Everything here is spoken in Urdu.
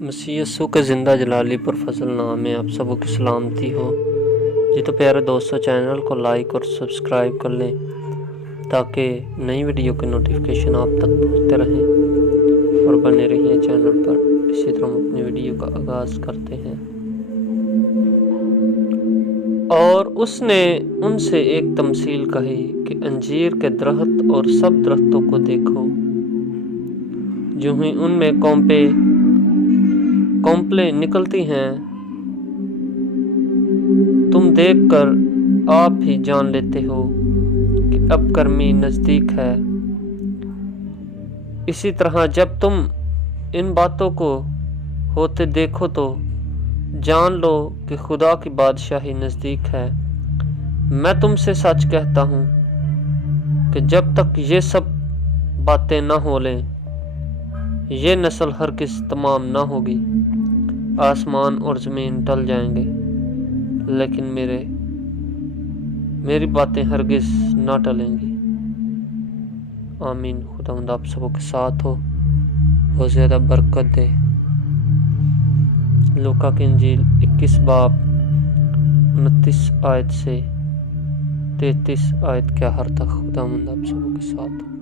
مسیح یسوع کے زندہ جلالی پر فضل نام ہے، آپ سبوں کی سلامتی ہو جی۔ تو پیارے دوستو، چینل کو لائک اور سبسکرائب کر لیں تاکہ نئی ویڈیو کے نوٹیفیکیشن آپ تک پہنچتے رہیں اور بنے رہیے چینل پر۔ اسی طرح ہم اپنی ویڈیو کا آغاز کرتے ہیں۔ اور اس نے ان سے ایک تمثیل کہی کہ انجیر کے درخت اور سب درختوں کو دیکھو، جو ہی ان میں کونپلیں نکلتی ہیں، تم دیکھ کر آپ ہی جان لیتے ہو کہ اب گرمی نزدیک ہے۔ اسی طرح جب تم ان باتوں کو ہوتے دیکھو تو جان لو کہ خدا کی بادشاہی نزدیک ہے۔ میں تم سے سچ کہتا ہوں کہ جب تک یہ سب باتیں نہ ہو لیں، یہ نسل ہرگز تمام نہ ہوگی۔ آسمان اور زمین ٹل جائیں گے، لیکن میری باتیں ہرگز نہ ٹلیں گی۔ آمین۔ خداوند آپ سبوں کے ساتھ ہو، بہت زیادہ برکت دے۔ لوکا کی انجیل 21 باب 29 آیت سے 33 آیت کے آخر تک خداوند آپ سبوں کے ساتھ ہو۔